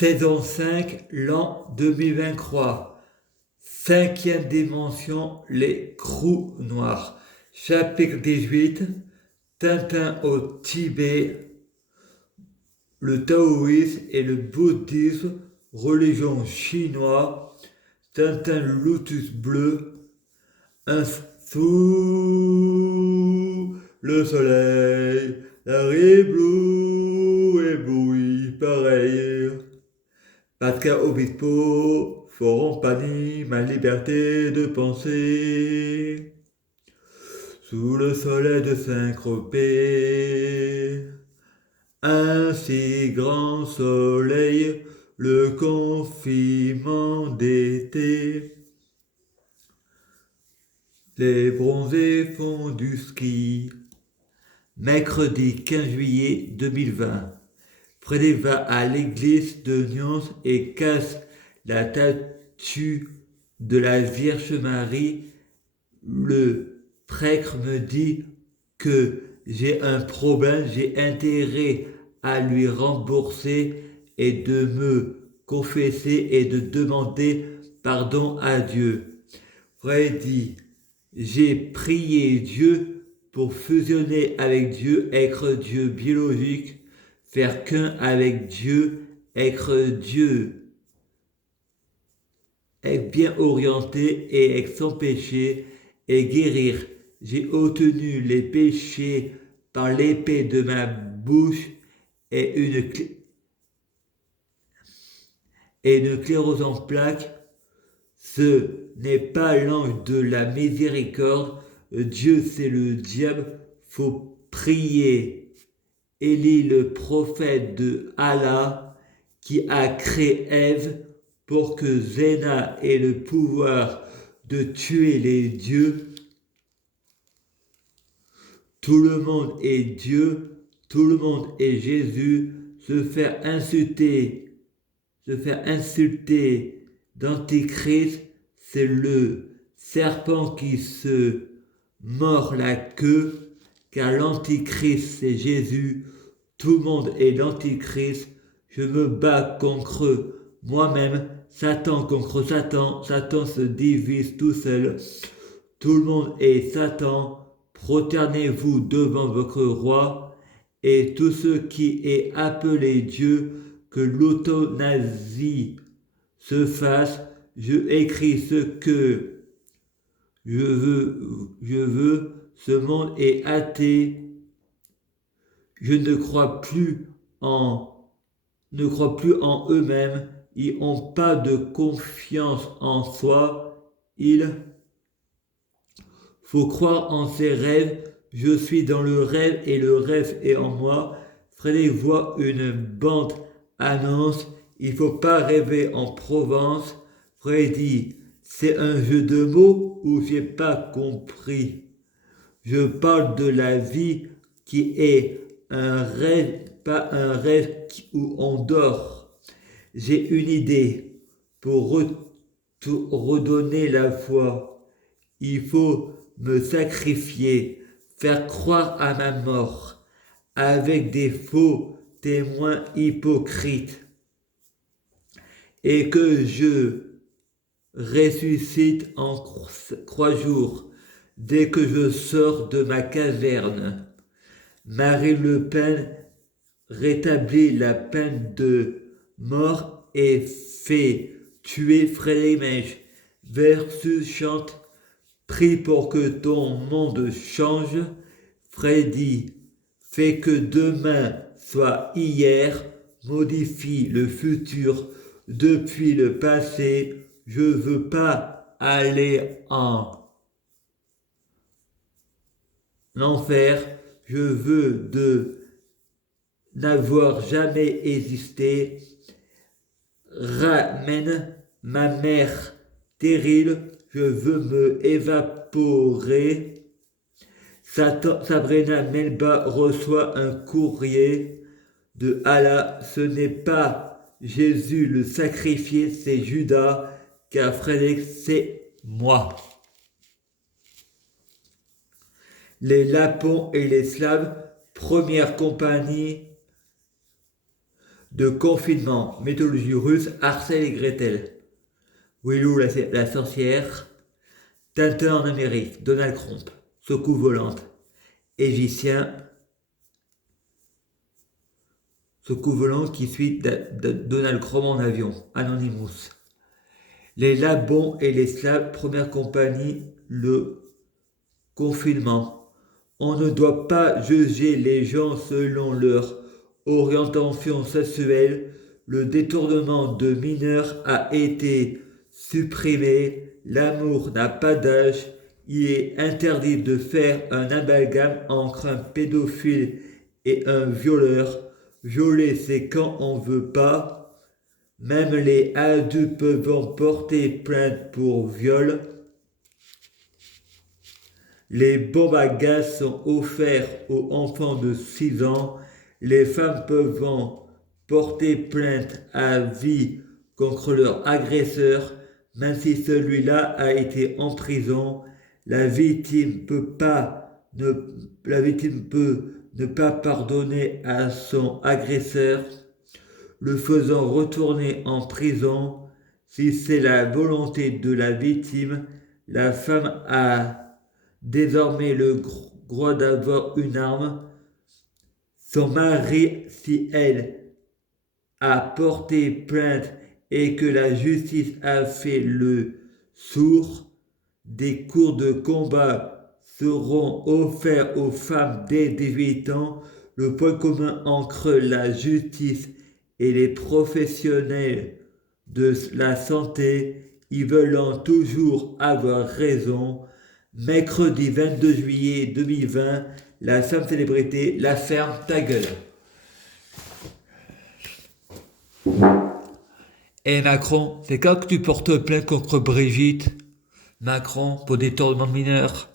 Saison 5, l'an 2023. Cinquième dimension, les crous noirs. Chapitre 18, Tintin au Tibet, le taoïsme et le bouddhisme, religion chinoise, Tintin le lotus bleu, un sous le soleil, la blue éblouit pareil. Pascal Obispo, Florent Pagny, ma liberté de penser. Sous le soleil de Saint-Tropez, un si grand soleil, le confinement d'été. Les bronzés font du ski. Mercredi 15 juillet 2020. Frédéric va à l'église de Nyons et casse la statue de la Vierge Marie. Le prêtre me dit que j'ai un problème, j'ai intérêt à lui rembourser et de me confesser et de demander pardon à Dieu. Frédéric dit, j'ai prié Dieu pour fusionner avec Dieu, être Dieu biologique, faire qu'un avec Dieu, être Dieu, être bien orienté et être sans péché et guérir. J'ai obtenu les péchés par l'épée de ma bouche et une clérose en plaques. Ce n'est pas l'ange de la miséricorde. Dieu, c'est le diable. Faut prier. Élie, le prophète de Allah, qui a créé Ève pour que Zéna ait le pouvoir de tuer les dieux. Tout le monde est Dieu, tout le monde est Jésus. Se faire insulter d'Antichrist, c'est le serpent qui se mord la queue, car l'Antichrist c'est Jésus, tout le monde est l'Antichrist, je me bats contre moi-même, Satan contre Satan, Satan se divise tout seul, tout le monde est Satan, prosternez-vous devant votre roi, et tous ceux qui est appelé Dieu, que l'euthanasie se fasse, je écris ce que je veux, ce monde est athée. Je ne crois plus en eux-mêmes. Ils n'ont pas de confiance en soi. Il faut croire en ses rêves. Je suis dans le rêve et le rêve est en moi. Frédéric voit une bande annonce. Il ne faut pas rêver en Provence. Frédéric dit, c'est un jeu de mots ou j'ai pas compris. Je parle de la vie qui est un rêve, pas un rêve où on dort. J'ai une idée pour redonner la foi. Il faut me sacrifier, faire croire à ma mort, avec des faux témoins hypocrites, et que je ressuscite en 3 jours, dès que je sors de ma caverne. Marine Le Pen rétablit la peine de mort et fait tuer Frédéric Mèche. Versus chante, prie pour que ton monde change. Freddy, fais que demain soit hier, modifie le futur depuis le passé. Je veux pas aller en enfer. Je veux n'avoir jamais existé. Ramène ma mère terrible. Je veux me évaporer. Sabrina Melba reçoit un courrier de Allah. Ce n'est pas Jésus le sacrifié, c'est Judas, car Frédéric, c'est moi. Les Lapons et les Slaves, première compagnie de confinement, mythologie russe, Hansel et Gretel, Willow la sorcière, Tintin en Amérique, Donald Trump, Soucoupe volante, Égyptien, Soucoupe volante qui suit Donald Trump en avion, Anonymous. Les Labons et les Slaves, première compagnie, le confinement. On ne doit pas juger les gens selon leur orientation sexuelle. Le détournement de mineurs a été supprimé. L'amour n'a pas d'âge. Il est interdit de faire un amalgame entre un pédophile et un violeur. Violer, c'est quand on veut pas. Même les adultes peuvent porter plainte pour viol. Les bombes à gaz sont offertes aux enfants de 6 ans. Les femmes peuvent porter plainte à vie contre leur agresseur, même si celui-là a été en prison. La victime peut ne pas pardonner à son agresseur, le faisant retourner en prison. Si c'est la volonté de la victime, la femme a désormais le droit d'avoir une arme. Son mari, si elle a porté plainte et que la justice a fait le sourd, des cours de combat seront offerts aux femmes dès 18 ans. Le point commun entre la justice et les professionnels de la santé, ils veulent toujours avoir raison. Mercredi 22 juillet 2020, la femme célébrité, la ferme ta gueule. Et Macron, c'est quand que tu portes plainte contre Brigitte Macron pour détournement de mineurs?